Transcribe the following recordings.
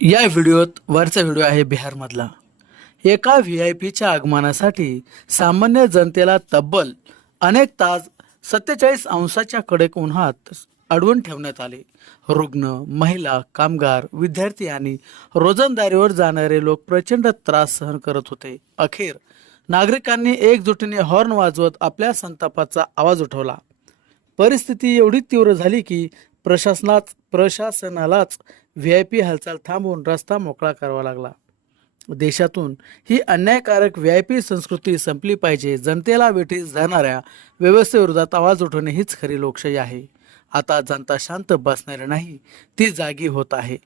या व्हिडिओत वरचा व्हिडिओ आहे बिहारमधला. एका व्ही-आय-पीच्या आगमनासाठी सामान्य जनतेला तब्बल अनेक तास 47 अंशाच्या कडक उन्हात अडवून ठेवण्यात आले. रुग्ण, महिला, कामगार, विद्यार्थी आणि रोजंदारीवर जाणारे लोक प्रचंड त्रास सहन करत होते. अखेर नागरिकांनी एकजुटीने हॉर्न वाजवत आपल्या संतापाचा आवाज उठवला. परिस्थिती एवढी तीव्र झाली की प्रशासनालाच व्ही-आय-पी हालचाल थांबवून रस्ता मोकळा करावा लागला. देशातून ही अन्यायकारक व्ही-आय-पी संस्कृती संपली पाहिजे. जनतेला वेठीस धरणाऱ्या व्यवस्थेविरोधात आवाज उठवणे हीच खरी लोकशाही आहे. आता जनता शांत बसणार नाही, ती जागी होत आहे.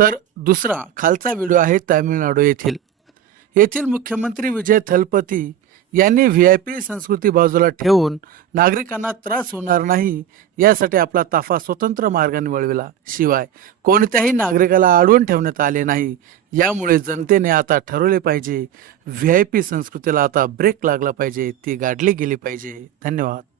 तर दुसरा खालचा व्हिडिओ आहे तामिळनाडू येथील मुख्यमंत्री विजय थलपती यांनी व्ही-आय-पी संस्कृती बाजूला ठेवून नागरिकांना त्रास होणार नाही यासाठी आपला ताफा स्वतंत्र मार्गाने वळविला. शिवाय कोणत्याही नागरिकाला अडवून ठेवण्यात आले नाही. यामुळे जनतेने आता ठरवले पाहिजे, व्ही-आय-पी संस्कृतीला आता ब्रेक लागला पाहिजे, ती गाडली गेली पाहिजे. धन्यवाद.